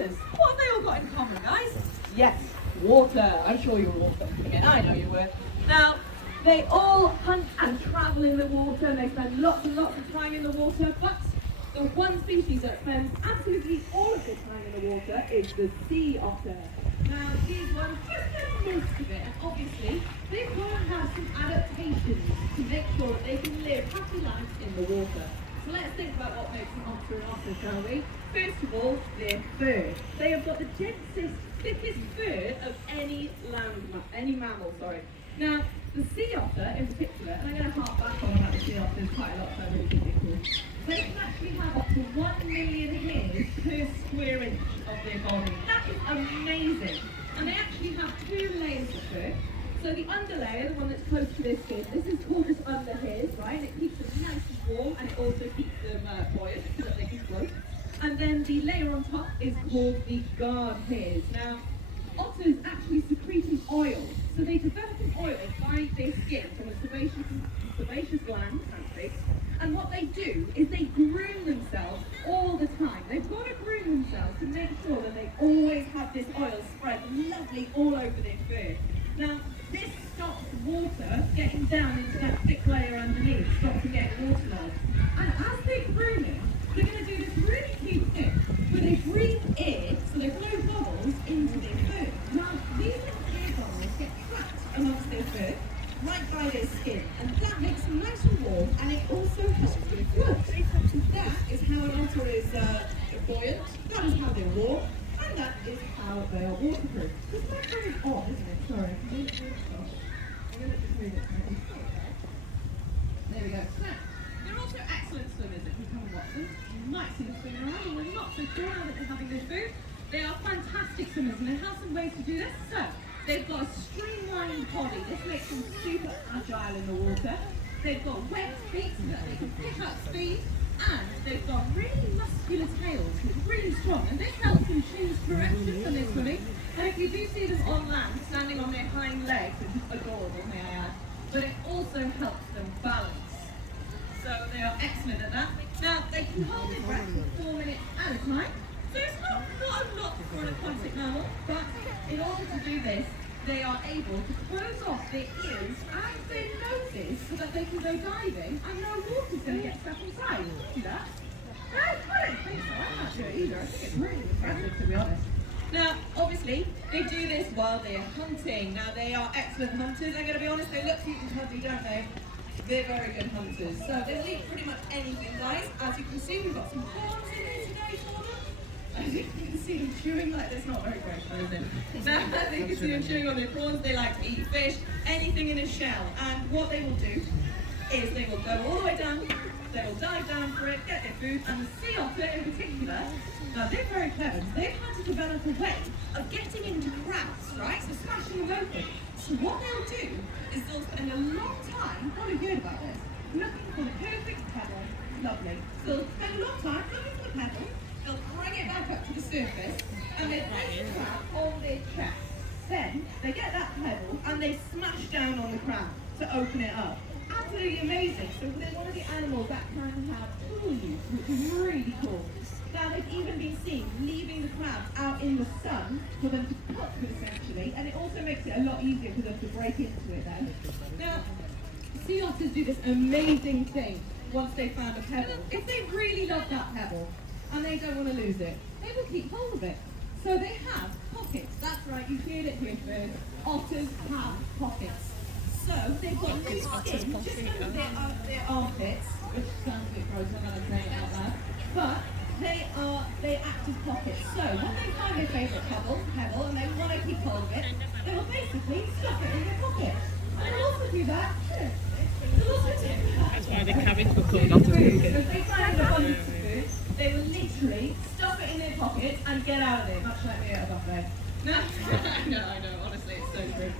otters. What have they all got in common, guys? Yes, water. I'm sure you're water. Again, I know you were. Now, they all hunt and travel in the water, and they spend lots and lots of time in the water, but the one species that spends absolutely all of their time in the water is the sea otter. Now, these ones just spend most of it, and obviously, they've got to have some adaptations to make sure that they can live happy lives in the water. So let's think about what makes an otter an otter, shall we? First of all, their fur. They have got the densest, thickest fur of any mammal, sorry. Now, the sea otter in particular, and I'm going to harp back on about the sea otters quite a lot, so I really think it's cool. They can actually have up to 1 million hairs per square inch of their body. That is amazing. And they actually have 2 layers of fur. So the underlayer, the one that's close to their skin, this is called just under hairs, right? And it keeps them nice and warm, and it also keeps them buoyant so that they can float. And then the layer on top is called the guard hairs. Now, otters actually secrete an oil. So they develop an oil by their skin from a sebaceous gland, and what they do is they groom themselves all the time. They've got to groom themselves to make sure that they always have this oil spread lovely all over their fur. Now, this stops water getting down into that thick layer underneath, stops them getting waterlogged. And as they're grooming, they're going to do this really cute thing where they breathe air, so they blow bubbles into their fur. Now, these little air bubbles get trapped amongst their fur, right by their skin, and that makes them nice and warm, and it also helps them float. So that is how an otter is buoyant, that is how they're warm, and that is how they are waterproof. This is kind of odd, isn't it? Sorry. I'm going to just move it slightly. There we go. Now, they're also excellent swimmers if you come and watch them. You might see them swimming around, and we're not so sure now that they're having their food. They are fantastic swimmers, and they have some ways to do this. So, they've got a streamlined body. This makes them super agile in the water. They've got webbed feet so that they can pick up speed. And they've got really muscular tails, which are really strong. And this helps them choose directions when they're swimming. And if you do see them on land, standing on their hind legs, which is adorable, may I add, but it also helps them balance. So they are excellent at that. Now, they can hold their breath for 4 minutes at a time. So it's not a lot for an aquatic mammal, but in order to do this, they are able to close off their ears and their noses so that they can go diving and no water's going to get stuck inside. See that? No, I don't think so. I'm not sure either. I think it's really impressive, to be honest. Now, obviously, they do this while they're hunting. Now, they are excellent hunters. I'm going to be honest, they look cute and cuddly, don't they? They're very good hunters. So they'll eat pretty much anything, guys. As you can see, we've got some prawns in here today for them. As you can see them chewing, like that's not very fresh, is it? Now, as you can see them chewing on their prawns, they like to eat fish, anything in a shell. And what they will do is they will go all the way down, they will dive down for it, get their food, and the sea otter in particular, now they're very clever. They've had to develop a way of getting into crabs, right? So smashing them open. So what they'll do is they'll spend a long time, what are you good about this? Looking for the perfect pebble. Lovely. So they'll spend a long time looking for the pebble. They'll bring it back up to the surface and they place the crab on their chest. Then they get that pebble and they smash down on the crab to open it up. Absolutely amazing. So they're one of the animals that can have pool use, which is really cool. Now they've even been seen leaving the crabs out in the sun for them to cook essentially, and it also makes it a lot easier for them to break into it then. Now, sea otters do this amazing thing once they've found a pebble. If they really love that pebble, and they don't want to lose it, they will keep hold of it. So they have pockets. That's right, you heard it here first. Otters have pockets. So they've got loose skin just under their armpits, which sounds a bit gross, I'm not going to say it out loud, but they act as pockets. So when they find their favourite pebble, and they want to keep hold of it, they will basically stuff it in their pocket. And they'll also do that. That's why the cabbage were called Otters. If they find an abundance of food, they will literally stuff it in their pockets and get out of there, much like me at a buffet. No, I know, honestly, it's so true.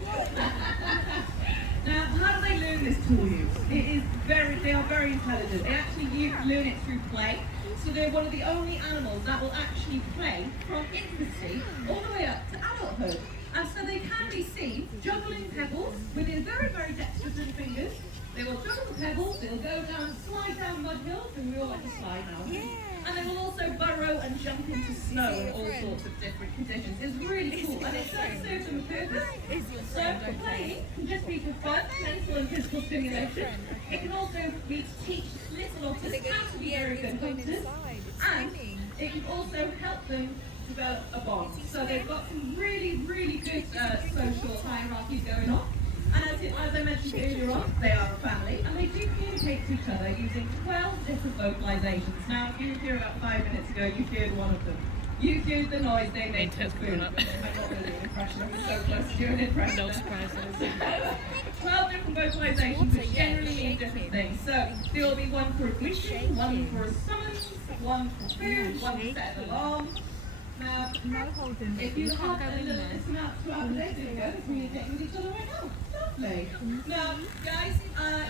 Now, how do they learn this tool use? They are very intelligent. They actually learn it through play. So they're one of the only animals that will actually play from infancy all the way up to adulthood. And so they can be seen juggling pebbles with their very, very dexterous little fingers. They will juggle the pebbles, they'll go down, slide down mud hills, and we all like to slide now. And they will also burrow and jump into snow in all sorts of different conditions. It's really cool, and it does serve them a purpose. So playing can just be for fun, mental and physical stimulation. It can also be to teach little otters how to be very good hunters, and it can also help them develop a bond. So they've got some really, really good social hierarchies going on. And as I mentioned earlier on, they are a family, and they do communicate to each other using 12 different vocalizations. Now, if you were here about 5 minutes ago, you heard one of them. You heard the noise they make to food. I'm not going to do an impression, I'm so close to doing an impression. No surprises. 12 different vocalizations, which generally mean different things. So, there will be one for a greeting, one for a summons, one for food, one to set an alarm. Now, if you have a little listen out to our today, there you go, they're communicating with each other right now. Lovely. Now, guys,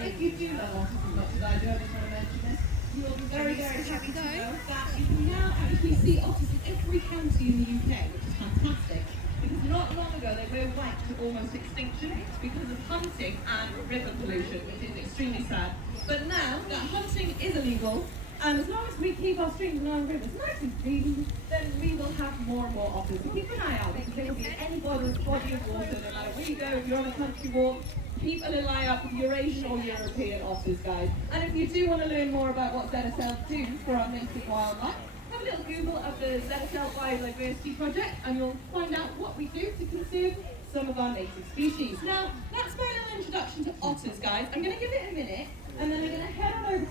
if you do love Otters as much as I do, I just want to mention this, you will be very, very happy to know that you can now actually see otters in every county in the UK, which is fantastic. Because not long ago they were wiped to almost extinction because of hunting and river pollution, which is extremely sad. But now that hunting is illegal, and as long as we keep our streams and our rivers nice and clean, then we will have more and more otters. So keep an eye out, because they will be in any body of water, no matter where you go. If you're on a country walk, keep a little eye out for Eurasian or European otters, guys. And if you do want to learn more about what ZSL do for our native wildlife, have a little Google of the ZSL Biodiversity Project, and you'll find out what we do to conserve some of our native species. Now, that's my little introduction to otters, guys. I'm going to give it a minute, and then I'm going to head on over